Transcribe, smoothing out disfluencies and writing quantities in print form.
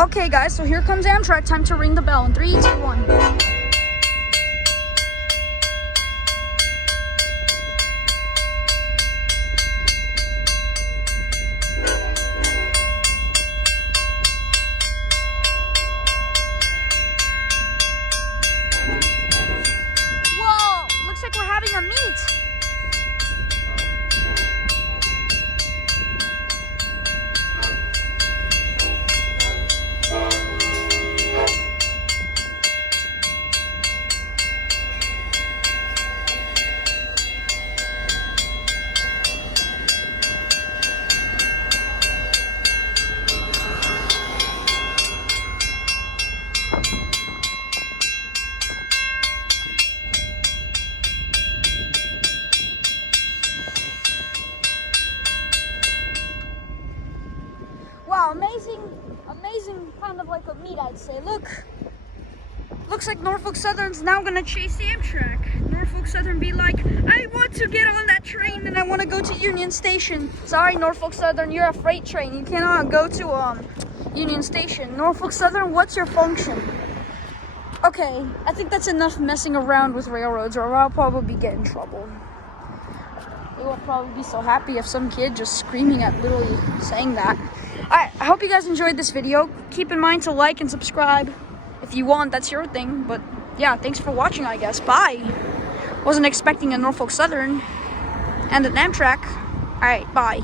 Okay, guys, so here comes Amtrak. Time to ring the bell in 3, 2, 1. Whoa! Looks like we're having a meet. Wow, amazing kind of like a meet, I'd say. Looks like Norfolk Southern's now gonna chase the Amtrak. Norfolk Southern be like, I want to get on that train and I want to go to Union Station. Sorry, Norfolk Southern, you're a freight train. You cannot go to Union Station. Norfolk Southern, what's your function? Okay, I think that's enough messing around with railroads, or I'll probably get in trouble. They won't probably be so happy if some kid just screaming at literally saying that. Alright, I hope you guys enjoyed this video. Keep in mind to like and subscribe if you want. That's your thing. But yeah, thanks for watching, I guess. Bye. Wasn't expecting a Norfolk Southern and an Amtrak. Alright, bye.